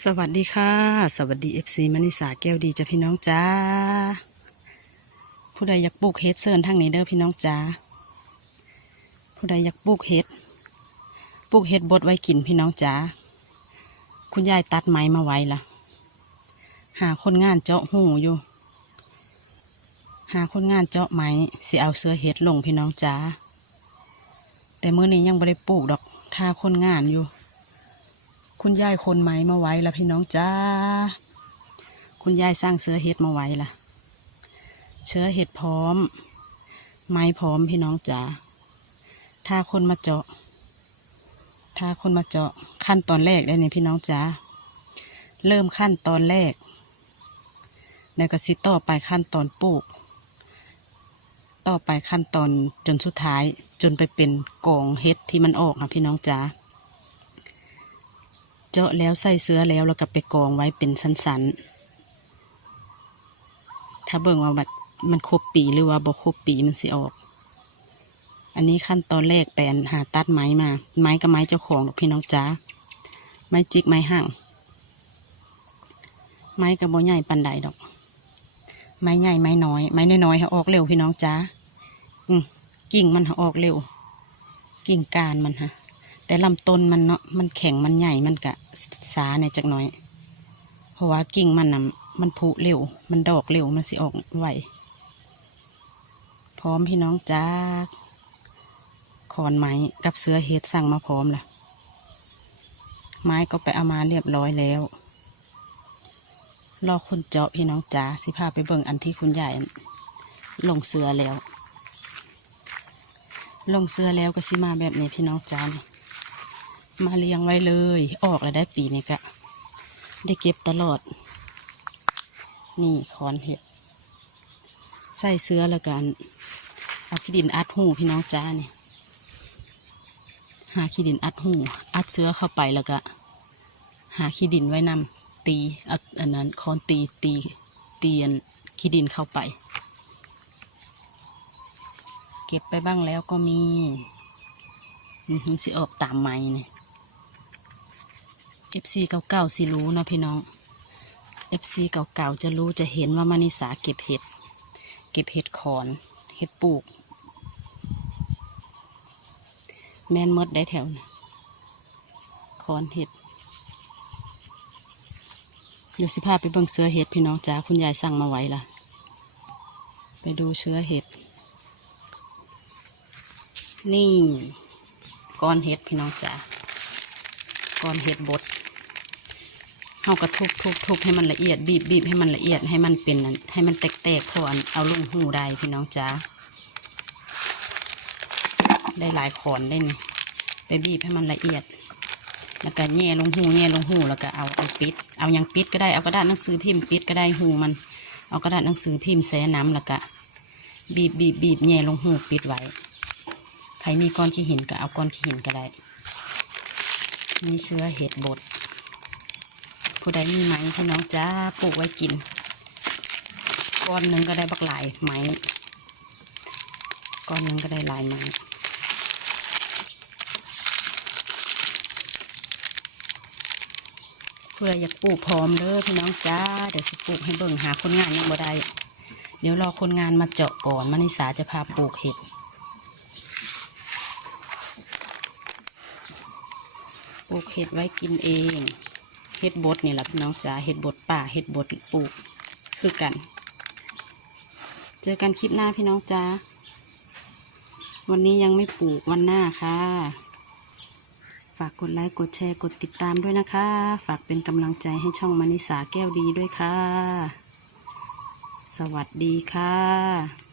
สวัสดีค่ะ สวัสดีเอฟซีมณิสาแก้วดีจ้ะพี่น้องจ้า ผู้ใดอยากปลูกเฮ็ดเซิร์นทางนี้เด้อพี่น้องจ้า ผู้ใดอยากปลูกเฮ็ดปลูกเฮ็ดบดไว้กินพี่น้องจ้า คุณยายตัดไม้มาไว้ละหาคนงานเจาะหูอยู่ หาคนงานเจาะไม้สิเอาเสื้อเฮ็ดลงพี่น้องจ้า แต่เมื้อนี้ยังไม่ได้ปลูกดอกท่าคนงานอยู่ คุณยายคนไม้มาไว้ละพี่น้องจ้า คุณยายสร้างเสือเห็ดมาไว้ละเชื้อเห็ดพร้อม ไม้พร้อมพี่น้องจ้าถ้าคนมาเจาะ ถ้าคนมาเจาะขั้นตอนแรกได้เนี่ยพี่น้องจ้าเริ่มขั้นตอนแรก แล้วก็สิต่อไปขั้นตอนปลูก ต่อไปขั้นตอนจนสุดท้ายจนไปเป็นกองเห็ดที่มันออกนะพี่น้องจ้า เจาะแล้วใส่เสื้อแล้วแล้วก็ไปกองไว้เป็นสันๆ ถ้าเบิ่งว่าบัดมันครบปีหรือว่าบ่ครบปีมันสิออก อันนี้ขั้นตอนแรกแปลนหาตัดไม้มา ไม้กับไม้เจ้าของพี่น้องจ้าไม้จิกไม้ห่างไม้กับบ่ใหญ่ปันใดดอก ไม้ใหญ่ไม้น้อย ไม้น้อยๆเขาออกเร็วพี่น้องจ้าอืมกิ่งมันเขาออกเร็ว กิ่งการมันฮะ แต่ลำต้นมันเนาะมันแข็งมันใหญ่มันกะสาเนี่ยจักหน่อย เพราะว่ากิ่งมันน่ะมันผุเร็ว มันดอกเร็วมันสิออกไวพร้อมพี่น้องจ้าขอนไม้กับเสือเฮ็ดสั่งมาพร้อมละไม้ก็ไปเอามาเรียบร้อยแล้ว รอคนเจาะพี่น้องจ้าสิพาไปเบิ่งอันที่คุณยายลงเสือแล้ว ลงเสือแล้วก็สิมาแบบนี้พี่น้องจ้านี่ มาเลี้ยงไว้เลย ออกแล้วได้ปีนี้ก็ได้เก็บตลอด นี่คอนเห็ด ใส่เสื้อแล้วกันเอาขี้ดินอัดหูพี่น้องจ้าเนี่ยหาขี้ดินอัดหูอัดเสื้อเข้าไปแล้วก็ หาขี้ดินไว้นำตีเอาอันนั้นคอนตีตีเตีอันขี้ดินเข้าไป เก็บไปบ้างแล้วก็มีอือหือสิออกตามไม้เนี่ย FC เก่าๆสิรู้เนาะพี่น้อง FC เก่าๆจะรู้จะเห็นว่ามานิสาเก็บเห็ด เก็บเห็ดขอนเห็ดปลูก แม่นมดได้แถวนะขอนเห็ดเดี๋ยวสิพาไปเบิ่งเสื้อเห็ดพี่น้องจ้าคุณยายสั่งมาไว้ละไปดูเชื้อเห็ด นี่ก้อนเห็ดพี่น้องจ้าก้อนเห็ดบด เฮากระทุบทุบทุบให้มันละเอียด บีบบีบให้มันละเอียดให้มันเป็นให้มันแตกแตกพอนเอาลงหูได้พี่น้องจ้าได้หลายขอนได้นี่ไปบีบให้มันละเอียด แล้วก็แง่ลงหูแง่ลงหูแล้วก็เอาเอาปิด เอายังปิดก็ได้เอากระดาษหนังสือพิมพ์ปิดก็ได้หูมัน เอากระดาษหนังสือพิมพ์แช่น้ำแล้วก็บีบบีบบีบแง่ลงหูปิดไว้ใครมีก้อนขี้หินก็เอาก้อนขี้หินก็ได้มีเชื้อเห็ดบด ผู้ใดมีไหมพี่น้องจ้าปลูกไว้กินก้อนหนึ่งก็ได้บักหลายไหมก้อนหนึ่งก็ได้หลายไหมผู้ใดอยากปลูกพร้อมเด้อพี่น้องจ้าเดี๋ยวสิปลูกให้เบิ่งหาคนงานยังบ่ได้เดี๋ยวรอคนงานมาเจาะก่อนมานิสาจะพาปลูกเห็ดปลูกเห็ดไว้กินเอง เห็ดบดนี่แหละพี่น้องจ๋าเห็ดบดป่าเห็ดบดปลูกคือกัน เจอกันคลิปหน้าพี่น้องจ๋าวันนี้ยังไม่ปลูกวันหน้าค่ะ ฝากกดไลค์กดแชร์กดติดตามด้วยนะคะ ฝากเป็นกำลังใจให้ช่องมานิสาแก้วดีด้วยค่ะ สวัสดีค่ะ